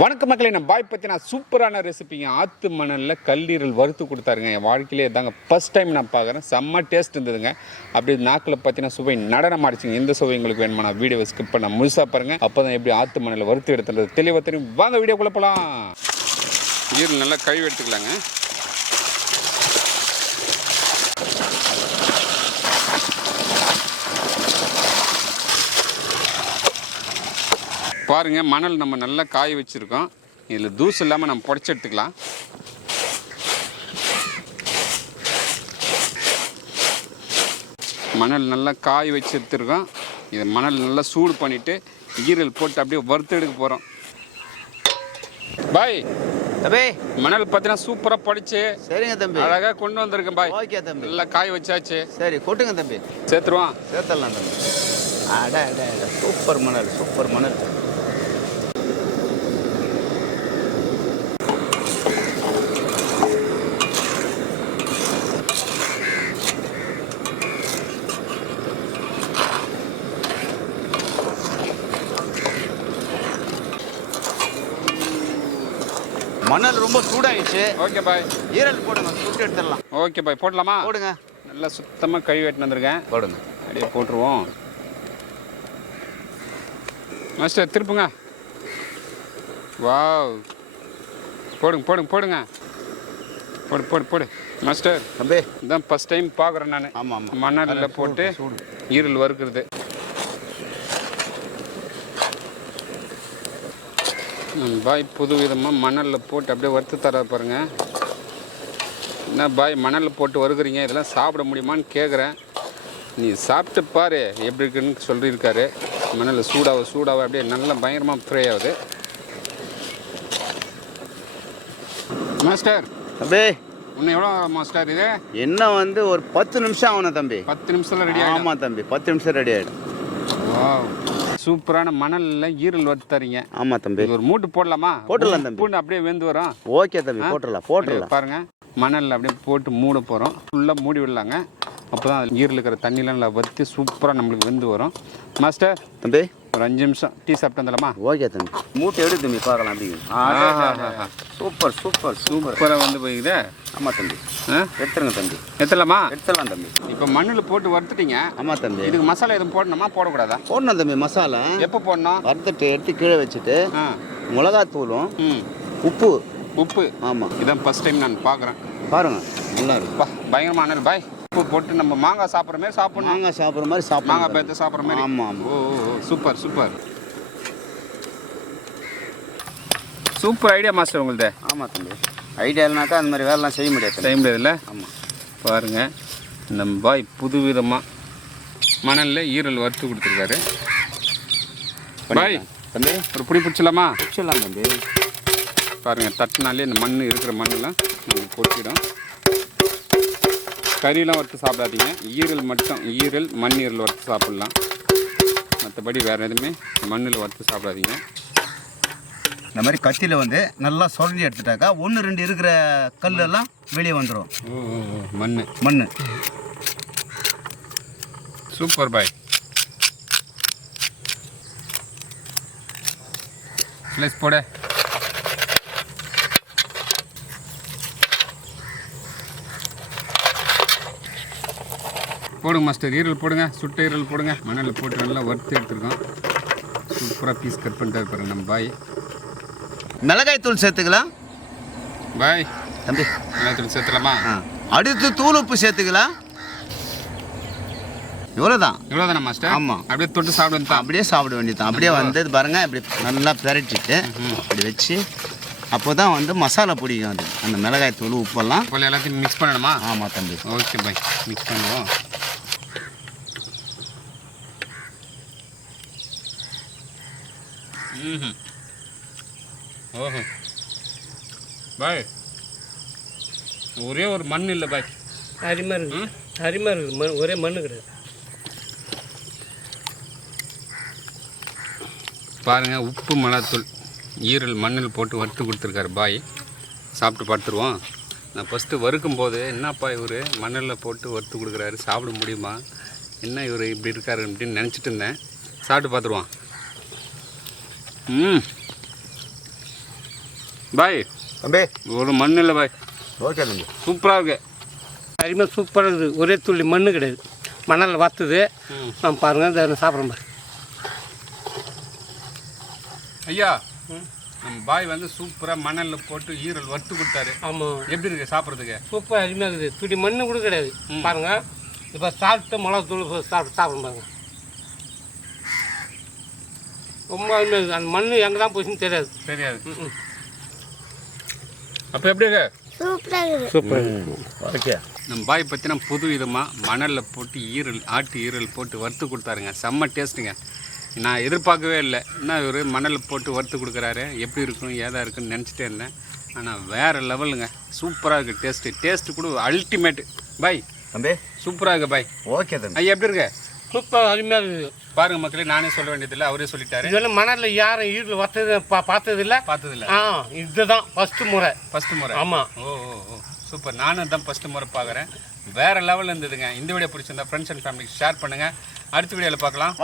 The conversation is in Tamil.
வணக்கம் மக்களே, நம்ம பாய் பற்றினா சூப்பரான ரெசிபிங்க. ஆற்று மணலில் கல்லீரல் வறுத்து கொடுத்தாருங்க. என் வாழ்க்கையிலே தாங்க ஃபஸ்ட் டைம் நான் பார்க்குறேன். செம்ம டேஸ்ட் இருந்ததுங்க. அப்படி நாக்கில் பார்த்தீங்கன்னா சுவை நடனம் ஆடிச்சுங்க. எந்த சுவை உங்களுக்கு வேணுமா நான் வீடியோவை ஸ்கிப் பண்ண முழுசாக பாருங்கள். அப்போ தான் எப்படி ஆற்று மணலில் வறுத்து எடுத்துறது தெளிவாக தெரியும். வாங்க வீடியோக்குள்ளே போகலாம். ஈரல் நல்லா கழுவி எடுத்துக்கலாங்க. பாருங்கள், மணல் நம்ம நல்லா காய வச்சுருக்கோம். இதில் தூசு இல்லாமல் நம்ம புடைச்சி எடுத்துக்கலாம். மணல் நல்லா காய வச்சு எடுத்துருக்கோம். இதை மணல் நல்லா சூடு பண்ணிவிட்டு ஈரல் போட்டு அப்படியே வறுத்து எடுக்க போகிறோம். பாய் தம்பி, மணல் பார்த்தீங்கன்னா சூப்பராக படிச்சு சரிங்க தம்பி, அழகாக கொண்டு வந்திருக்கேன் பாய். ஓகே தம்பி, நல்லா காய வச்சாச்சு. சரி கொட்டுங்க தம்பி, சேர்த்துருவான். சேர்த்தலாம் தம்பி. அட அட அட, சூப்பர் மணல், சூப்பர் மணல். மணல் ரொம்ப சூடாயிடுச்சு. ஓகே பாய், ஈரல் போடுங்க, சுட்டு எடுத்துடலாம். ஓகே பாய், போடலாமா? போடுங்க. நல்லா சுத்தமாக கழுவி வெட்டின்னு வந்திருக்கேன். போடுங்க, அப்படியே போட்டுருவோம். மாஸ்டர் திருப்புங்க. வாவ், போடுங்க போடுங்க போடுங்க, போடு போடு போடு. மாஸ்டர் தம்பி, இதான் ஃபஸ்ட் டைம் பார்க்குறேன் நான். ஆமாம் ஆமாம், மணலில் போட்டு ஈரல் வறுக்கிறது. பாய் புது விதமாக மணலில் போட்டு அப்படியே வறுத்து தர பாருங்க. என்ன பாய் மணலில் போட்டு வறுக்கிறீங்க, இதெல்லாம் சாப்பிட முடியுமான்னு கேட்குறேன். நீ சாப்பிட்டு பாரு எப்படி இருக்குன்னு சொல்லியிருக்காரு. மணலில் சூடாக அப்படியே நல்லா பயங்கரமாக ஃப்ரை ஆகுது. மாஸ்டர் தம்பி, இன்னும் எவ்வளோ மாஸ்டர் இது? என்ன வந்து ஒரு 10 நிமிஷம் ஆகணும் தம்பி. 10 நிமிஷத்தில் ரெடி ஆகும். ஆமாம் தம்பி, 10 நிமிஷம் ரெடி ஆகிடும். சூப்பரான மணலில் ஈரல் வறுத்து தரீங்க. ஆமாம் தம்பி, ஒரு மூட்டு போடலாமா? போட்டுடலாம் தம்பி, பூண்டு அப்படியே வெந்து வரும். ஓகே தம்பி, போட்டுடலாம். பாருங்க, மணலில் அப்படியே போட்டு மூட போகிறோம். ஃபுல்லாக மூடி விடலாங்க. அப்போ தான் அதில் ஈரல் இருக்கிற தண்ணிலாம் நல்லா வறுத்து சூப்பராக நம்மளுக்கு வெந்து வரும். மாஸ்டர் தம்பி, ஒரு 5 நிமிஷம் டீ சாப்பிட்டு வந்துடலாமா? ஓகே தம்பி, மூட்டை எடுத்து தம்பி பார்க்கலாம். அப்படி சூப்பர் சூப்பர் சூப்பராக வந்து போய்க்குது. ஆமாம் தம்பி, எடுத்துருங்க தம்பி. எடுத்துடலாமா? எடுத்துடலாம் தம்பி. இப்போ மண்ணில் போட்டு வறுத்துட்டீங்க. ஆமாம் தம்பி, இதுக்கு மசாலா எதுவும் போடணுமா போடக்கூடாதா? போடணும் தம்பி. மசாலா எப்போ போடணும்? வறுத்துட்டு எடுத்து கீழே வச்சுட்டு மிளகாத்தூளும் உப்பு. ஆமாம், இதான் ஃபஸ்ட் டைம் நான் பார்க்குறேன். பாருங்க, நல்லா இருக்கு. பயங்கரமாக அனல் பாய். உப்பு போட்டு நம்ம மாங்காய் சாப்பிட்ற மாதிரி சாப்பிடணும். மாங்காய் சாப்பிட்ற மாதிரி சாப்பிடணும். மாங்காய் பேத்து சாப்பிட்ற மாதிரி. ஆமாம் ஆமாம். ஓ super super super idea master உங்களுது. ஆமாம் தம்பி, ஐடியா இல்லைனாக்கா அந்த மாதிரி வேலைலாம் செய்ய முடியாதுல்ல. ஆமாம், பாருங்கள், நம்ம பாய் புது விதமாக மணலில் ஈரல் வறுத்து கொடுத்துருக்காரு. பாய் தம்பி, ஒரு பிடி பிடிச்சலாமா? பிடிச்சிடலாம் தம்பி. பாருங்கள், தட்டினாலே இந்த மண் இருக்கிற மண்ணெலாம் நம்ம கொட்டிடும். கறியெலாம் வறுத்து சாப்பிடாதீங்க. ஈரல் மட்டும், மண் ஈரல் வறுத்து சாப்பிட்லாம். மற்றபடி வேறு எதுவுமே மண்ணில் வறுத்து சாப்பிடாதீங்க. இந்த மாதிரி கத்தியில் வந்து நல்லா சுரண்டி எடுத்துட்டாக்கா 1-2 இருக்கிற கல்லெல்லாம் வெளியே வந்துடும். மண் சூப்பர் பாய். ஸ்லைஸ் போட. போடுங்க மாஸ்டர், ஈரல் போடுங்க, சுட்ட ஈரல் போடுங்க. மணலில் போட்டு நல்லா வறுத்து எடுத்துருக்கோம். சூப்பராக பீஸ் கட் பண்ணிட்டு இருப்பாரு நம்ம பாய். மிளகாய் தூள் சேர்த்துக்கலாம் பாய். தம்பி, மிளகாய் தூள் சேர்த்துலாமா? அடுத்து தூள் உப்பு சேர்த்துக்கலாம். இவ்வளோதானா மாஸ்டர்? ஆமாம், அப்படியே தொட்டு சாப்பிட அப்படியே சாப்பிட வேண்டியதான். அப்படியே வந்து பாருங்கள், இப்படி நல்லா பிரட்டிட்டு இப்படி வச்சு அப்போ தான் வந்து மசாலா பிடிக்கும். அது அந்த மிளகாய் தூள் உப்பெல்லாம் எல்லாத்தையும் மிக்ஸ் பண்ணணுமா? ஆமாம் தம்பி. ஓகே பாய், மிக்ஸ் பண்ணுவோம். ஓஹோ பாய், ஒரே ஒரு மண் இல்லை பாய். அரிமா இருக்குது, ஒரே மண்ணு கிடையாது. பாருங்கள், உப்பு மிளகாத்தூள் ஈரல் மண்ணில் போட்டு வறுத்து கொடுத்துருக்காரு பாய். சாப்பிட்டு பார்த்துருவோம். நான் ஃபஸ்ட்டு வறுக்கும் போது என்னப்பா இவர் மண்ணில் போட்டு வறுத்து கொடுக்குறாரு, சாப்பிட முடியுமா, என்ன இவர் இப்படி இருக்காரு அப்படின்னு நினச்சிட்டு இருந்தேன். சாப்பிட்டு பார்த்துருவான். பாய் தம்பி ஒரு மண் இல்லை பாய், ஓகே தம்பி. சூப்பராக இருக்கு. அருமையாக சூப்பராக இருக்குது. ஒரே துள்ளி மண்ணு கிடையாது, மணலில் வத்துது. நம்ம பாருங்கள் இதை சாப்பிட்றோம் பாரு. ஐயா நம்ம பாய் வந்து சூப்பராக மணலில் போட்டு ஈரல் வறுத்து கொடுத்தாரு. ஆமாம், எப்படி இருக்கு சாப்பிட்றதுக்கு? சூப்பராக அருமையாக இருக்குது. துடி மண்ணு கூட கிடையாது. பாருங்கள் இப்போ சாப்பிட்டு மிளகா தூள் சாப்பிடும் பாருங்க. ரொம்ப அருமையாக இருக்குது. அந்த மண் எங்கே தான் போச்சுன்னு தெரியாது. தெரியாது. அப்போ எப்படி இருக்கு? சூப்பர். ஓகே. நம்ம பாய் பார்த்தீங்கன்னா புது விதமாக மணலில் போட்டு ஆட்டு ஈரல் போட்டு வறுத்து கொடுத்தாருங்க. செம்ம டேஸ்ட்டுங்க. நான் எதிர்பார்க்கவே இல்லை. என்ன இவர் மணலில் போட்டு வறுத்து கொடுக்குறாரு, எப்படி இருக்கும் ஏதா இருக்குன்னு நினச்சிட்டே இருந்தேன். ஆனால் வேறு லெவலுங்க, சூப்பராக இருக்குது. டேஸ்ட்டு கூட அல்டிமேட்டு. பாய் தம்பி சூப்பராக இருக்கு பாய். ஓகே தம்பி. ஐயா எப்படி இருக்கு? சூப்பர் அருமையாக இருக்குது. பாருங்க மக்களே, நானே சொல்ல வேண்டியதில்லை, அவரே சொல்லிட்டாரு. இதெல்லாம் மணலில் யாரும் ஈரில் வத்தது பார்த்ததில்லை. இதுதான் ஃபஸ்ட்டு முறை. ஆமாம். ஓ சூப்பர். நானும் தான் ஃபஸ்ட்டு முறை பார்க்குறேன். வேறு லெவலில் இருந்ததுங்க. இந்த வீடியோ பிடிச்சிருந்தா ஃப்ரெண்ட்ஸ் அண்ட் ஃபேமிலிக்கு ஷேர் பண்ணுங்கள். அடுத்த வீடியோவில் பார்க்கலாம்.